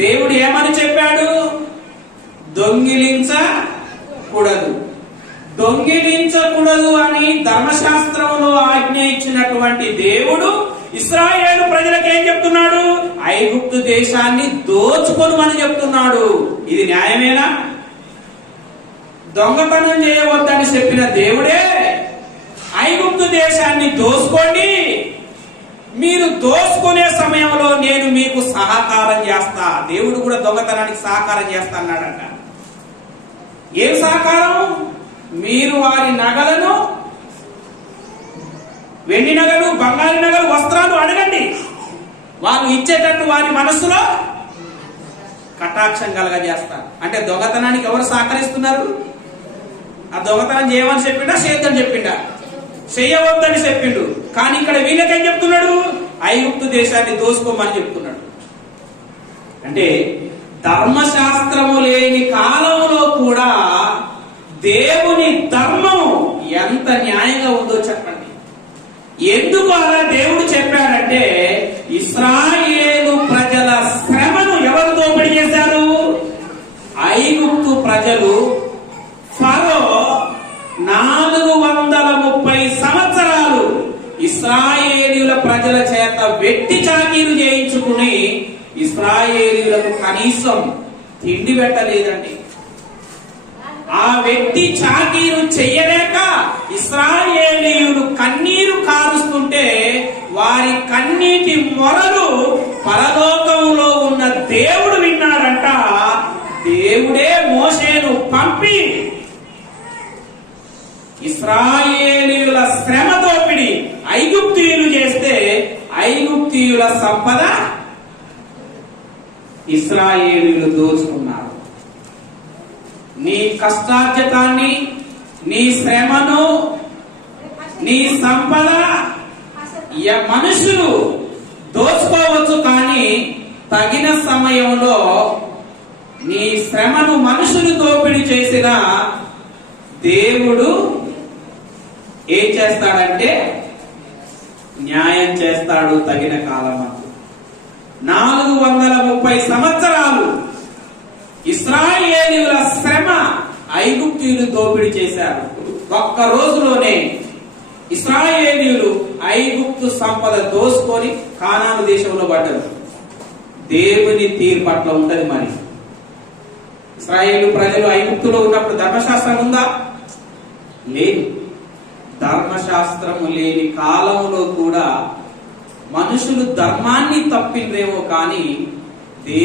దేవుడు ఏమని చెప్పాడు? దొంగిలించకూడదు. దొంగిలించకూడదు అని ధర్మశాస్త్రంలో ఆజ్ఞ ఇచ్చినటువంటి దేవుడు ఇశ్రాయేలు ప్రజలకు ఏం చెప్తున్నాడు? ఐగుప్తు దేశాన్ని దోచుకొనుమని చెప్తున్నాడు. ఇది న్యాయమేనా? దొంగతనం చేయవద్దని చెప్పిన దేవుడే ఐగుప్తు దేశాన్ని దోచుకోండి, మీరు దోచుకునే సమయంలో నేను మీకు సహకారం చేస్తా. దేవుడు కూడా దొంగతనానికి సహకారం చేస్తా అన్నాడంట. ఏం సహకారం? మీరు వారి నగలను, వెండి నగలు, బంగారు నగలు, వస్త్రాలు అడగండి, వాళ్ళు ఇచ్చేటట్టు వారి మనస్సులో కటాక్షం కలగజేస్తారు. అంటే దొంగతనానికి ఎవరు సహకరిస్తున్నారు? ఆ దొంగతనం చేయమని చెప్పిండా, చేయొద్దని చెప్పిండా? చేయవద్దని చెప్పిండు. కానీ ఇక్కడ వీళ్ళకేం చెప్తున్నాడు? ఐగుప్తు దేశాన్ని దోసుకోమని చెప్తున్నాడు. అంటే ధర్మశాస్త్రము లేని కాలంలో కూడా దేవుని ధర్మం ఎంత న్యాయంగా ఉందో చెప్పండి. ఎందుకు అలా దేవుడు చెప్పాడంటే, ఇశ్రాయేలు ప్రజల శ్రమను ఎవరు దోపిడీ చేశారు? ఐగుప్తు ప్రజలు. ఫరో 430 సంవత్సరాలు ఇశ్రాయేలీయుల ప్రజల చేత వెట్టి చాకీలు చేయించుకుని ఇశ్రాయేలీయులకు కనీసం తిండి పెట్టలేదండి. ఆ వెట్టి చాకీలు చెయ్యలేక ఇశ్రాయేలీయులు కన్నీరు కారుస్తుంటే వారి కన్నీటి మొరలు పరలోకంలో ఉన్న దేవుడు విన్నాడంట. దేవుడే మోషేను పంపి ఇశ్రాయేలీయుల శ్రమ దోపిడి ఐగుప్తీయులు చేస్తే ఐగుప్తీయుల సంపద ఇశ్రాయేలీయులు దోచుకున్నారు. నీ కష్టార్జితాన్ని, నీ శ్రమను, నీ సంపద మనుషులు దోచుకోవచ్చు, కానీ తగిన సమయంలో నీ శ్రమను మనుషులు దోపిడీ చేసిన దేవుడు ఏం చేస్తాడంటే న్యాయం చేస్తాడు తగిన కాలం. 430 సంవత్సరాలు ఇశ్రాయేలీయుల శ్రమ ఐగుప్తీయులు దోపిడీ చేశారు. ఒక్క రోజులోనే ఇశ్రాయేలీయులు ఐగుప్తు సంపద దోసుకొని కానాను దేశంలో పడ్డారు. దేవుని తీర్పు అట్లా ఉంటది. మరి ఇశ్రాయేలు ప్రజలు ఐగుప్తులో ఉన్నప్పుడు ధర్మశాస్త్రం ఉందా? లేదు. ధర్మశాస్త్రము లేని కాలంలో కూడా మనుషులు ధర్మాన్ని తప్పిండ్రేమో కానీ దేవుడు